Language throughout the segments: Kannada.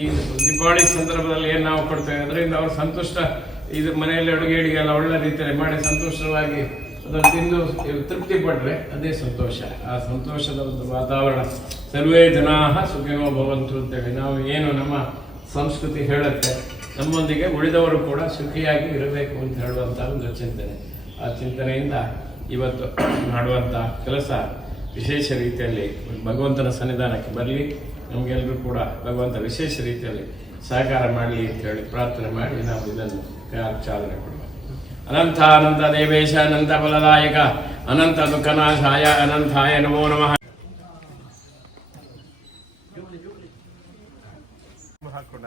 ಈ ದೀಪಾವಳಿ ಸಂದರ್ಭದಲ್ಲಿ ಏನು ನಾವು ಕೊಡ್ತೇವೆ? ಅದರಿಂದ ಅವರು ಸಂತುಷ್ಟ. ಇದು ಮನೆಯಲ್ಲಿ ಅಡುಗೆ ಅಡುಗೆ ಎಲ್ಲ ಒಳ್ಳೆ ರೀತಿಯಲ್ಲಿ ಮಾಡಿ ಸಂತೋಷವಾಗಿ ಅದನ್ನು ತಿಂದು ತೃಪ್ತಿ ಪಟ್ಟರೆ ಅದೇ ಸಂತೋಷ. ಆ ಸಂತೋಷದ ಒಂದು ವಾತಾವರಣ. ಸರ್ವೇ ಜನಾ ಸುಖಿನೋ ಭವಂತು ಅಂತೇಳಿ ನಾವು ಏನು ನಮ್ಮ ಸಂಸ್ಕೃತಿ ಹೇಳುತ್ತೆ, ನಮ್ಮೊಂದಿಗೆ ಉಳಿದವರು ಕೂಡ ಸುಖಿಯಾಗಿ ಇರಬೇಕು ಅಂತ ಹೇಳುವಂಥ ಒಂದು ಚಿಂತನೆ. ಆ ಚಿಂತನೆಯಿಂದ ಇವತ್ತು ಮಾಡುವಂಥ ಕೆಲಸ ವಿಶೇಷ ರೀತಿಯಲ್ಲಿ ಭಗವಂತನ ಸನ್ನಿಧಾನಕ್ಕೆ ಬರಲಿ ನಮಗೆಲ್ಲರೂ ಕೂಡ ಭಗವಂತ ವಿಶೇಷ ರೀತಿಯಲ್ಲಿ ಸಹಕಾರ ಮಾಡಲಿ ಅಂತ ಹೇಳಿ ಪ್ರಾರ್ಥನೆ ಮಾಡಿ ನಾವು ಇದನ್ನು ಚಾಲನೆ ಕೊಡುವ. ಅನಂತ ಅನಂತ ದೇವೇಶ ಅನಂತ ಬಲದಾಯಕ ಅನಂತ ದುಃಖನಾಶಾಯ ಅನಂತಾಯ ನಮೋ ನಮಃ. ಹಾಕೊಂಡ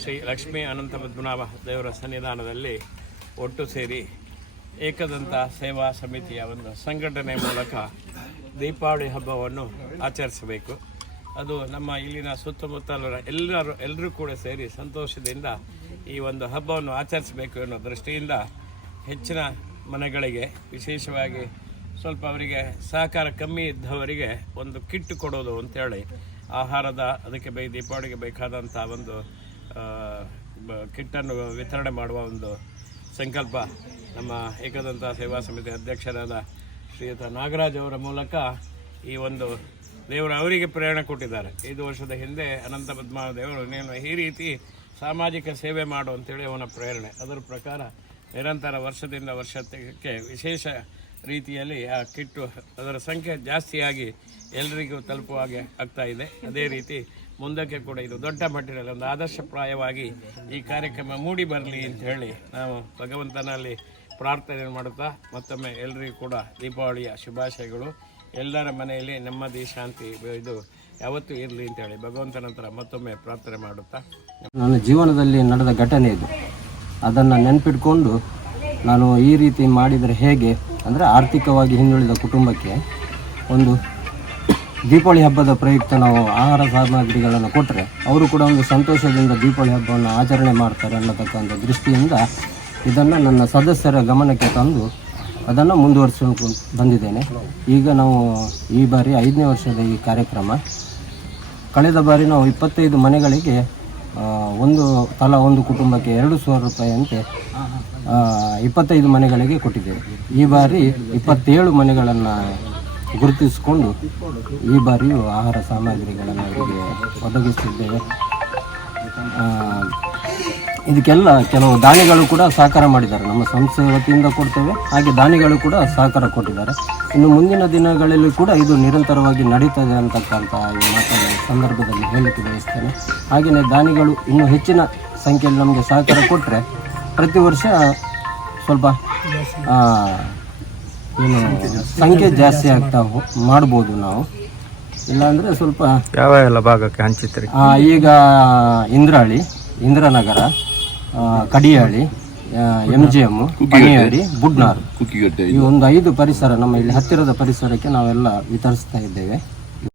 ಶ್ರೀ ಲಕ್ಷ್ಮೀ ಅನಂತ ಪದ್ಮನಾಭ ದೇವರ ಸನ್ನಿಧಾನದಲ್ಲಿ ಒಟ್ಟು ಸೇರಿ ಏಕದಂತ ಸೇವಾ ಸಮಿತಿಯ ಒಂದು ಸಂಘಟನೆ ಮೂಲಕ ದೀಪಾವಳಿ ಹಬ್ಬವನ್ನು ಆಚರಿಸಬೇಕು. ಅದು ನಮ್ಮ ಇಲ್ಲಿನ ಸುತ್ತಮುತ್ತಲ ಎಲ್ಲರೂ ಎಲ್ಲರೂ ಕೂಡ ಸೇರಿ ಸಂತೋಷದಿಂದ ಈ ಒಂದು ಹಬ್ಬವನ್ನು ಆಚರಿಸಬೇಕು ಅನ್ನೋ ದೃಷ್ಟಿಯಿಂದ ಹೆಚ್ಚಿನ ಮನೆಗಳಿಗೆ, ವಿಶೇಷವಾಗಿ ಸ್ವಲ್ಪ ಅವರಿಗೆ ಸಹಕಾರ ಕಮ್ಮಿ ಇದ್ದವರಿಗೆ ಒಂದು ಕಿಟ್ ಕೊಡೋದು ಅಂತೇಳಿ ಆಹಾರದ, ಅದಕ್ಕೆ ಬೈ ದೀಪಾವಳಿಗೆ ಬೇಕಾದಂಥ ಒಂದು ಕಿಟ್ಟನ್ನು ವಿತರಣೆ ಮಾಡುವ ಒಂದು ಸಂಕಲ್ಪ ನಮ್ಮ ಏಕದಂತ ಸೇವಾ ಸಮಿತಿ ಅಧ್ಯಕ್ಷರಾದ ಶ್ರೀಯುತ ನಾಗರಾಜ್ ಅವರ ಮೂಲಕ ಈ ಒಂದು ದೇವರು ಅವರಿಗೆ ಪ್ರೇರಣೆ ಕೊಟ್ಟಿದ್ದಾರೆ. ಐದು ವರ್ಷದ ಹಿಂದೆ ಅನಂತ ಪದ್ಮ ದೇವರು ನೀನು ಈ ರೀತಿ ಸಾಮಾಜಿಕ ಸೇವೆ ಮಾಡು ಅಂತೇಳಿ ಅವನ ಪ್ರೇರಣೆ. ಅದರ ಪ್ರಕಾರ ನಿರಂತರ ವರ್ಷದಿಂದ ವರ್ಷಕ್ಕೆ ವಿಶೇಷ ರೀತಿಯಲ್ಲಿ ಆ ಕಿಟ್ಟು ಅದರ ಸಂಖ್ಯೆ ಜಾಸ್ತಿಯಾಗಿ ಎಲ್ಲರಿಗೂ ತಲುಪುವ ಹಾಗೆ ಆಗ್ತಾ ಇದೆ. ಅದೇ ರೀತಿ ಮುಂದಕ್ಕೆ ಕೂಡ ಇದು ದೊಡ್ಡ ಮಟ್ಟಿನಲ್ಲಿ ಒಂದು ಆದರ್ಶಪ್ರಾಯವಾಗಿ ಈ ಕಾರ್ಯಕ್ರಮ ಮೂಡಿ ಬರಲಿ ಅಂತ ಹೇಳಿ ನಾವು ಭಗವಂತನಲ್ಲಿ ಪ್ರಾರ್ಥನೆ ಮಾಡುತ್ತಾ ಮತ್ತೊಮ್ಮೆ ಎಲ್ಲರಿಗೂ ಕೂಡ ದೀಪಾವಳಿಯ ಶುಭಾಶಯಗಳು. ಎಲ್ಲರ ಮನೆಯಲ್ಲಿ ನೆಮ್ಮದಿ, ಶಾಂತಿ ಇದು ಯಾವತ್ತೂ ಇರಲಿ ಅಂತೇಳಿ ಭಗವಂತನ ಹತ್ರ ಮತ್ತೊಮ್ಮೆ ಪ್ರಾರ್ಥನೆ ಮಾಡುತ್ತಾ. ನನ್ನ ಜೀವನದಲ್ಲಿ ನಡೆದ ಘಟನೆ ಇದು. ಅದನ್ನು ನೆನಪಿಟ್ಕೊಂಡು ನಾನು ಈ ರೀತಿ ಮಾಡಿದರೆ ಹೇಗೆ ಅಂದರೆ ಆರ್ಥಿಕವಾಗಿ ಹಿಂದುಳಿದ ಕುಟುಂಬಕ್ಕೆ ಒಂದು ದೀಪಾವಳಿ ಹಬ್ಬದ ಪ್ರಯುಕ್ತ ನಾವು ಆಹಾರ ಸಾಮಗ್ರಿಗಳನ್ನು ಕೊಟ್ಟರೆ ಅವರು ಕೂಡ ಒಂದು ಸಂತೋಷದಿಂದ ದೀಪಾವಳಿ ಹಬ್ಬವನ್ನು ಆಚರಣೆ ಮಾಡ್ತಾರೆ ಅನ್ನತಕ್ಕಂಥ ದೃಷ್ಟಿಯಿಂದ ಇದನ್ನು ನನ್ನ ಸದಸ್ಯರ ಗಮನಕ್ಕೆ ತಂದು ಅದನ್ನು ಮುಂದುವರಿಸಿಕೊಂಡು ಬಂದಿದ್ದೇನೆ. ಈಗ ನಾವು ಈ ಬಾರಿ ಐದನೇ ವರ್ಷದ ಈ ಕಾರ್ಯಕ್ರಮ. ಕಳೆದ ಬಾರಿ ನಾವು ಇಪ್ಪತ್ತೈದು ಮನೆಗಳಿಗೆ ಒಂದು ತಲಾ ಒಂದು ಕುಟುಂಬಕ್ಕೆ ಎರಡು ಸಾವಿರ ರೂಪಾಯಿಯಂತೆ ಇಪ್ಪತ್ತೈದು ಮನೆಗಳಿಗೆ ಕೊಟ್ಟಿದ್ದೇವೆ. ಈ ಬಾರಿ ಇಪ್ಪತ್ತೇಳು ಮನೆಗಳನ್ನು ಗುರುತಿಸಿಕೊಂಡು ಈ ಬಾರಿಯೂ ಆಹಾರ ಸಾಮಗ್ರಿಗಳನ್ನು ಅವರಿಗೆ ಒದಗಿಸಿದ್ದೇವೆ. ಇದಕ್ಕೆಲ್ಲ ಕೆಲವು ದಾನಿಗಳು ಕೂಡ ಸಹಕಾರ ಮಾಡಿದ್ದಾರೆ. ನಮ್ಮ ಸಂಸ್ಥೆ ವತಿಯಿಂದ ಕೊಡ್ತೇವೆ. ಹಾಗೆ ದಾನಿಗಳು ಕೂಡ ಸಹಕಾರ ಕೊಟ್ಟಿದ್ದಾರೆ. ಇನ್ನು ಮುಂದಿನ ದಿನಗಳಲ್ಲಿ ಕೂಡ ಇದು ನಿರಂತರವಾಗಿ ನಡೀತದೆ ಅಂತಕ್ಕಂಥ ಈ ಮಾತನ್ನು ಸಂದರ್ಭದಲ್ಲಿ ಹೇಳಲಿಕ್ಕೆ ಬಯಸ್ತೇನೆ. ಹಾಗೆಯೇ ದಾನಿಗಳು ಇನ್ನೂ ಹೆಚ್ಚಿನ ಸಂಖ್ಯೆಯಲ್ಲಿ ನಮಗೆ ಸಹಕಾರ ಕೊಟ್ಟರೆ ಪ್ರತಿ ವರ್ಷ ಸ್ವಲ್ಪ ಏನು ಸಂಖ್ಯೆ ಜಾಸ್ತಿ ಆಗ್ತಾ ಮಾಡ್ಬೋದು ನಾವು. ಇಲ್ಲಾಂದರೆ ಸ್ವಲ್ಪ ಯಾವ ಎಲ್ಲ ಭಾಗಕ್ಕೆ ಹಂಚಿತ್ರಿ ಈಗ Indrali Indranagar Kadiyali M G M Paniyadi Budnaru. ಈ ಒಂದು ಐದು ಪರಿಸರ ನಮ್ಮ ಇಲ್ಲಿ ಹತ್ತಿರದ ಪರಿಸರಕ್ಕೆ ನಾವೆಲ್ಲ ವಿತರಿಸ್ತಾ ಇದ್ದೇವೆ.